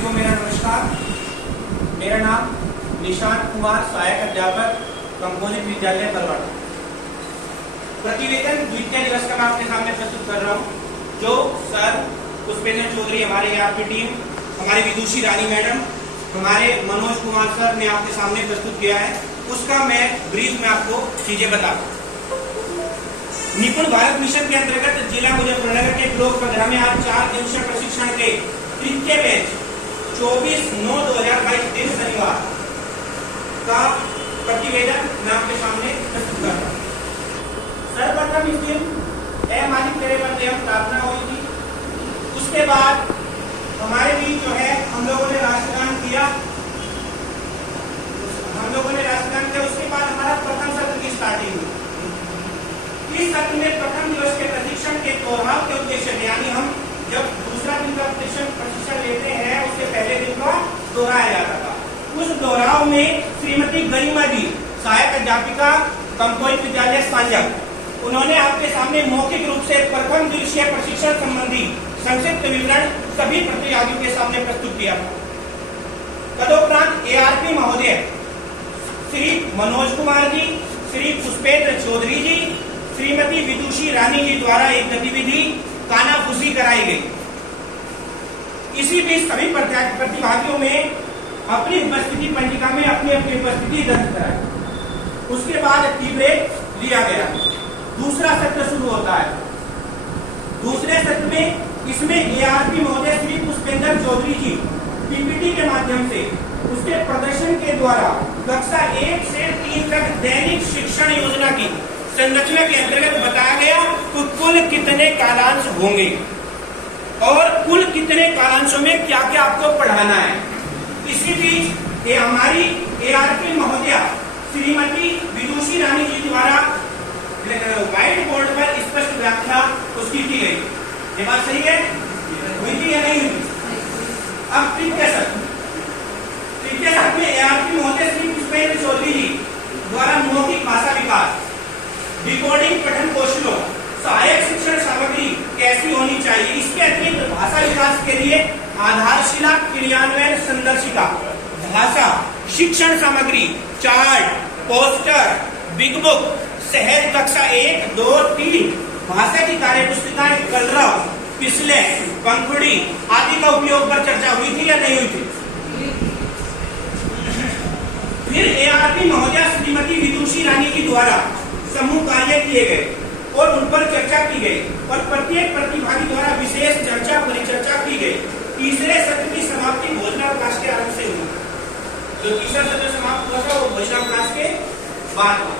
सभी को मेरा नमस्कार। मेरा नाम निशांत कुमार, सहायक अध्यापक, कंपोजिट विद्यालय बरवाड़ा। प्रतिवेदन द्वितीय दिवस का मैं आपके सामने प्रस्तुत कर रहा हूँ, जो सर पुष्पेंद्र चौधरी, हमारे यहाँ की टीम, हमारी विदुषी रानी मैडम, हमारे मनोज कुमार सर ने आपके सामने प्रस्तुत किया है। उसका मैं ब्रीफ में आपको चीजें बता दूं। निपुण भारत मिशन के अंतर्गत जिला मुजफ्फरनगर के ब्लॉक 15 में आज 4 दिवसीय प्रशिक्षण के तृतीय बैच 24/9/2022 दिन शनिवार का प्रतिवेदन मैं आपके सामने प्रस्तुत कर रहा हूँ। सर्वप्रथम इस दिन ए मालिक तेरे बंदे हम प्रार्थना हुई थी। उसके बाद हमारे बीच जो है हम लोगों ने राष्ट्रगान किया। उसके बाद हमारा प्रथम सत्र की स्टार्टिंग हुई। इस सत्र में प्रथम दिवस के प्रशिक्षण के दोहराव के उद्देश्य में, यानी हम जब दूसरा दिन का प्रशिक्षण लेते हैं उसके पहले दिन का दोहराया जाता था। उस दोहराव में श्रीमती गरिमा जी, सहायक अध्यापिका, कंपोजिट विद्यालय सांजक, उन्होंने आपके सामने मौखिक रूप से प्रथम दिवसीय प्रशिक्षण संबंधी संक्षिप्त विवरण सभी प्रतिभागियों के सामने प्रस्तुत किया। तदोपरांत ARP महोदय श्री मनोज कुमार जी, श्री पुष्पेंद्र चौधरी जी, श्रीमती विदुषी रानी जी द्वारा एक गतिविधि कानाफूसी कराई गई। इसी बीच सभी प्रतिभागियों में अपनी उपस्थिति पंजिका में अपनी अपनी उपस्थिति दर्ज कराई। उसके बाद टी ब्रेक लिया गया। दूसरा सत्र शुरू होता है। दूसरे सत्र में इसमें ARP महोदय श्री पुष्पेंद्र चौधरी जी PPT के माध्यम से उसके प्रदर्शन के द्वारा कक्षा 1 से 3 तक दैनिक शिक्षण योजना की संरचना के अंतर्गत बताया गया तो कुल कितने कालांश होंगे और कुल कितने कालांशों में क्या क्या आपको पढ़ाना है। इसी बीच ये हमारी ARP महोदया श्रीमती विदुषी रानी जी द्वारा व्हाइट बोर्ड पर स्पष्ट व्याख्या उसकी की गई। ये बात सही है? हुई थी या नहीं हुई? अब तृतीय सत्र में ARP महोदय श्री पुष्पेंद्र चौधरी जी द्वारा मौखिक भाषा विकास, डिकोडिंग पठन कौशलों, सहायक शिक्षण सामग्री कैसी होनी चाहिए, इसके अतिरिक्त भाषा विकास के लिए आधारशिला क्रियान्वयन संदर्शिका, भाषा शिक्षण सामग्री, चार्ट, पोस्टर, बिग बुक, सहज कक्षा 1, 2, 3, भाषा की कार्यपुस्तिकाएं, कलरव, पिछले, पंखुड़ी आदि का उपयोग पर चर्चा हुई थी या नहीं हुई थी? फिर ARP महोदया श्रीमती विदुषी रानी जी द्वारा समूह कार्य किए गए और उन पर चर्चा की गई और प्रत्येक प्रतिभागी द्वारा विशेष चर्चा परिचर्चा की गई। तीसरे सत्र की समाप्ति भोजनावकाश के आरंभ से हुई। जो तीसरा सत्र समाप्त हुआ था वो भोजनावकाश के बाद हुआ।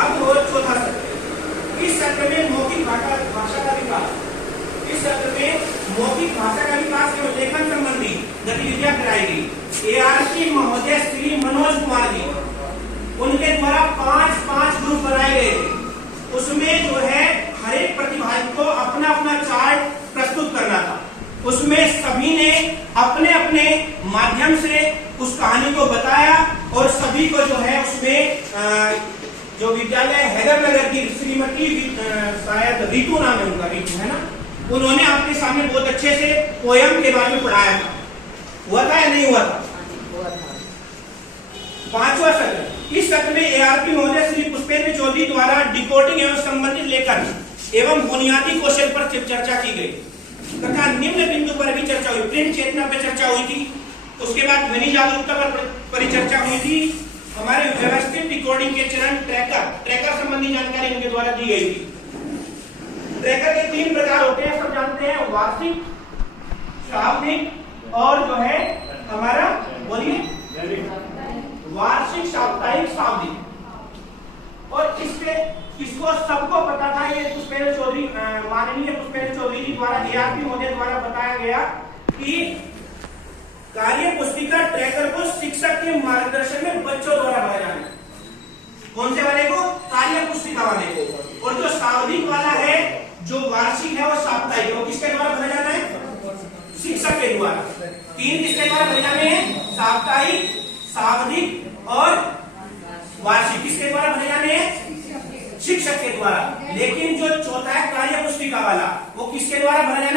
अब वो चौथा सत्र। इस सत्र में मौखिक भाषा का विकास, इस सत्र में मौखिक भाषा का विकास एवं लेखन संबंधी गतिविधियां कराई गई। ARP महोदय श्री मनोज कुमार जी, उनके द्वारा 5-5 ग्रुप बनाए गए थे। उसमें जो है हर एक प्रतिभागी को अपना अपना चार्ट प्रस्तुत करना था। उसमें सभी ने अपने अपने माध्यम से उस कहानी को बताया और सभी को जो है उसमें जो विद्यालय हैदरनगर की श्रीमती शायद रीतू नाम है उनका, रीतू है ना, उन्होंने आपके सामने बहुत अच्छे से पोयम के बारे में पढ़ाया था। हुआ था या नहीं हुआ था? पांचवा सत्र। इस सत्र में ARP महोदय श्री पुष्पेंद्र चौधरी द्वारा डिकोडिंग एवं संबंधित लेखन एवं बुनियादी कौशल पर चर्चा की गई तथा निम्न बिंदु पर भी चर्चा हुई। प्रिंट चेतना पर चर्चा हुई थी। उसके बाद ध्वनि जागरूकता पर परिचर्चा हुई थी। हमारे व्यवस्थित डिकोडिंग के चरण ट्रैकर संबंधी जानकारी उनके द्वारा दी गई थी। ट्रैकर के 3 प्रकार होते हैं, सब जानते हैं, वार्षिक, साप्ताहिक और जो है हमारा, बोलिए, वार्षिक, साप्ताहिक, साप्ताहिक। और इसको सबको पता था। ये पुष्पेंद्र चौधरी, माननीय पुष्पेंद्र चौधरी जी द्वारा ARP महोदय द्वारा बताया गया कि कार्य पुस्तिका ट्रैकर को शिक्षक के मार्गदर्शन में बच्चों द्वारा भरा जाना है। कौन से वाले को? कार्य पुस्तिका वाले को। और जो साप्ताहिक वाला है, जो वार्षिक है, वो साप्ताहिक, वो किसके द्वारा भरा जाना है? शिक्षक के द्वारा। 3 किसके द्वारा भरे जाने हैं? साप्ताहिक, साप्ताहिक और वार्षिक। किसके द्वारा भरे जाने हैं? शिक्षक के द्वारा। लेकिन जो चौथा है कार्य पुस्तिका वाला, वो किसके द्वारा भरा जाना है?